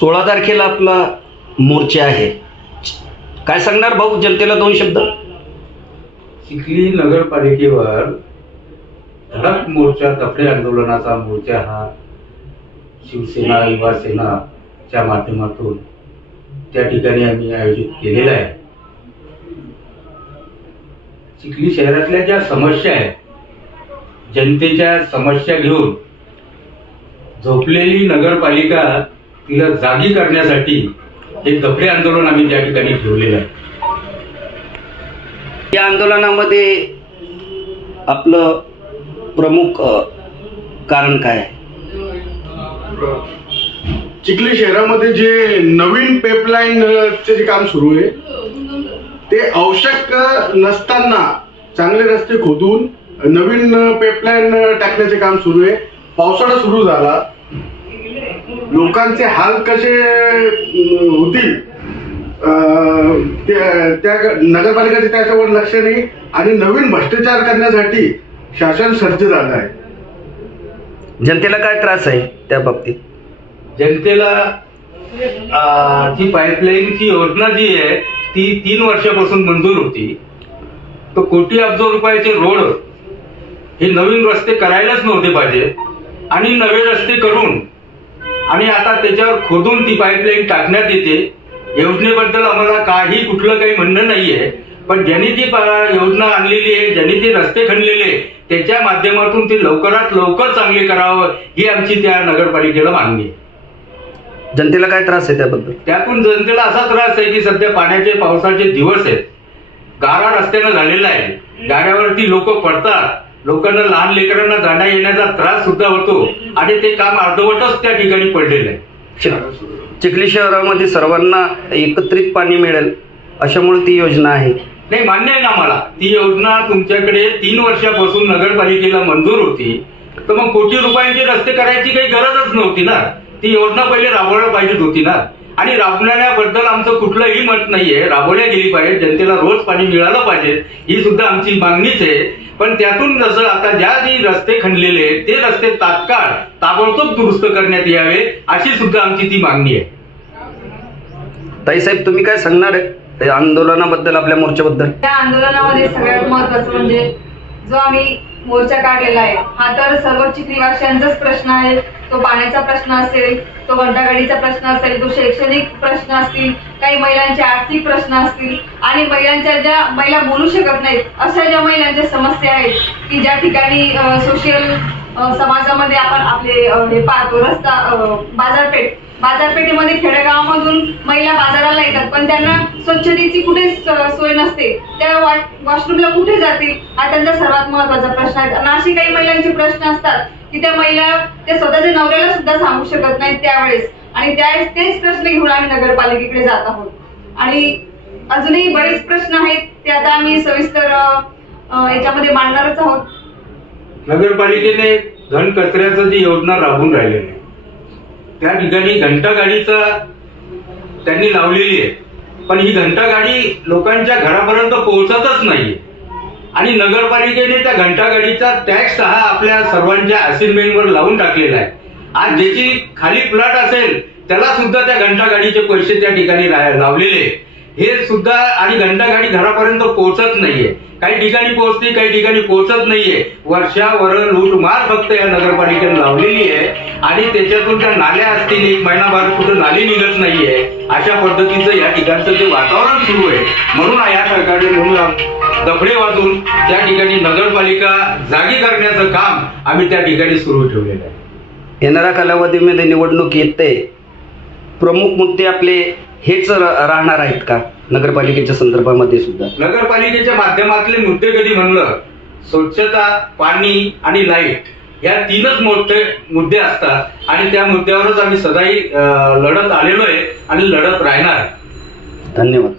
सोळा तारखेला आपला मोर्चा आहे. काय सांगणार भाऊ जनतेला दोन शब्द? चिखली नगरपालिकेवर धडक मोर्चा कपडे आंदोलनाचा मोर्चा हा शिवसेना युवा सेनाच्या माध्यमातून त्या ठिकाणी आम्ही आयोजित केलेला आहे. चिखली शहरातल्या ज्या समस्या आहेत जनतेच्या समस्या घेऊन झोपलेली नगरपालिका जागी करण्यासाठी हे कपडे आंदोलन आम्ही त्या ठिकाणी ठेवलेलं आहे. या आंदोलनामध्ये आपलं प्रमुख कारण काय? चिखली शहरामध्ये जे नवीन पाईपलाईन चे जे काम सुरू आहे ते आवश्यक नसताना चांगले रस्ते खोदून नवीन पाईपलाईन टाकण्याचे काम सुरू आहे. पावसाळा सुरू झाला. लोकांचे हाल कसे होतील त्या त्या नगरपालिकेचे त्याच्यावर लक्ष नाही आणि नवीन भ्रष्टाचार करण्यासाठी शासन सज्ज झालं आहे. जनतेला काय त्रास आहे त्या बाबतीत? जनतेला जी पाईपलाईनची योजना जी आहे ती तीन वर्षापासून मंजूर होती. तर कोटी अब्ज रुपयाचे रोड हे नवीन रस्ते करायलाच नव्हते पाहिजे. आणि नवे रस्ते करून आणि आता त्याच्यावर खोदून ती पाईपलाईन टाकण्यात येते. योजनेबद्दल आम्हाला काही कुठलं काही म्हणणं नाहीये. पण ज्यांनी ती योजना आणलेली आहे ज्यांनी ते रस्ते खणलेले आहे, त्याच्या माध्यमातून ते लवकरात लवकर चांगले करावं ही आमची त्या नगरपालिकेला मागणी आहे. जनतेला काय त्रास आहे त्याबद्दल? त्यातून जनतेला असा त्रास आहे की सध्या पाण्याचे पावसाचे दिवस आहेत. गारा रस्त्यानं झालेला आहे. गाड्यावरती लोक पडतात. लोकांना लहान लेकरांना जाण्या येण्याचा त्रास सुद्धा होतो. आणि ते काम अर्धवटच त्या ठिकाणी पडलेलं आहे. चिख- चिखली शहरामध्ये सर्वांना एकत्रित पाणी मिळेल अशामुळे ती योजना आहे. नाही मान्य आहे ना मला. ती योजना तुमच्याकडे तीन वर्षापासून नगरपालिकेला मंजूर होती. तर मग कोटी रुपयांचे रस्ते करायची काही गरजच नव्हती ना. ती योजना पहिले राबवायला पाहिजेत होती ना. आणि राबवण्याबद्दल आमचं कुठलंही मत नाहीये. राबवल्या गेली पाहिजे जनतेला रोज पाणी मिळालं पाहिजे. ही सुद्धा आमची मागणीच आहे. पण त्यातून जसं आता ज्या जी रस्ते खणलेले आहेत ते रस्ते तात्काळ ताबडतोब दुरुस्त करण्यात यावे अशी सुद्धा आमची ती मागणी आहे. ताईसाहेब तुम्ही काय सांगणार आहे? आंदोलनाबद्दल आपल्या मोर्चाबद्दल? त्या आंदोलनामध्ये सगळ्यात महत्वाचं म्हणजे जो आम्ही मोर्चा काढलेला आहे. हा तर सर्व चिखलीवासियांचाच प्रश्न आहे. तो पाण्याचा प्रश्न असेल तो घंटागाडीचा प्रश्न असेल तो शैक्षणिक प्रश्न असतील काही महिलांचे आर्थिक प्रश्न असतील आणि महिलांच्या ज्या महिला बोलू शकत नाहीत अशा ज्या महिलांच्या समस्या आहेत की ज्या ठिकाणी सोशल समाजामध्ये आपण आपले हे पाहतो रस्ता बाजारपेठ बाजारपेठेमध्ये खेडेगावामधून महिला बाजाराला येतात. पण त्यांना स्वच्छतेची कुठेच सोय नसते. त्या वॉशरूमला कुठे जातील? हा त्यांचा सर्वात महत्त्वाचा प्रश्न आहे. आणि अशी काही महिलांचे प्रश्न असतात की त्या महिला त्या स्वतःच्या नवऱ्याला सुद्धा सांगू शकत नाहीत त्यावेळेस. आणि त्या तेच प्रश्न घेऊन आम्ही नगरपालिकेकडे जात आहोत. आणि अजूनही बरेच प्रश्न आहेत. ते आता आम्ही सविस्तर याच्यामध्ये मांडणारच आहोत. नगरपालिकेने घन कचऱ्याचं जी योजना राबून राहिलेली आहे त्या ठिकाणी घंटा गाडीचा त्यांनी लावलेली आहे. पण ही घंटा गाडी लोकांच्या घरापर्यंत पोहोचतच नाही आणि नगरपालिकेने त्या घंटा गाडीचा टॅक्स हा आपल्या सर्वांच्या असाइनमेंटवर लावून टाकलेला आहे. आज ज्याची खाली प्लॉट असेल त्याला सुद्धा त्या घंटा गाडीचे पैसे त्या ठिकाणी लावलेले आहे. हे सुद्धा आणि घंटा गाडी घरापर्यंत पोहोचत नाहीये. काही ठिकाणी पोहोचते काही ठिकाणी पोहोचत नाहीये. वर्षावर लूटमार फक्त या नगरपालिकेने लावलेली आहे. आणि त्याच्यातून त्या नाल्या असतील एक महिनाभर कुठं नाली निघत नाहीये. अशा पद्धतीचं या ठिकाणचं जे वातावरण सुरू आहे. म्हणून या सरकारने म्हणून दफडे वाजून त्या ठिकाणी नगरपालिका जागी करण्याचं काम आम्ही त्या ठिकाणी सुरू ठेवलेलं आहे. येणाऱ्या कालावधीमध्ये निवडणूक येते. प्रमुख मुद्दे आपले हेच राहणार आहेत का? नगरपालिकेच्या संदर्भामध्ये सुद्धा. नगरपालिकेच्या माध्यमातले मुद्दे कधी म्हणलं? स्वच्छता पाणी आणि लाइट या तीनच मोठे मुद्दे असतात आणि त्या मुद्द्यावरच आम्ही सदाही लढत आलेलो आहे आणि लढत राहणार आहे. धन्यवाद.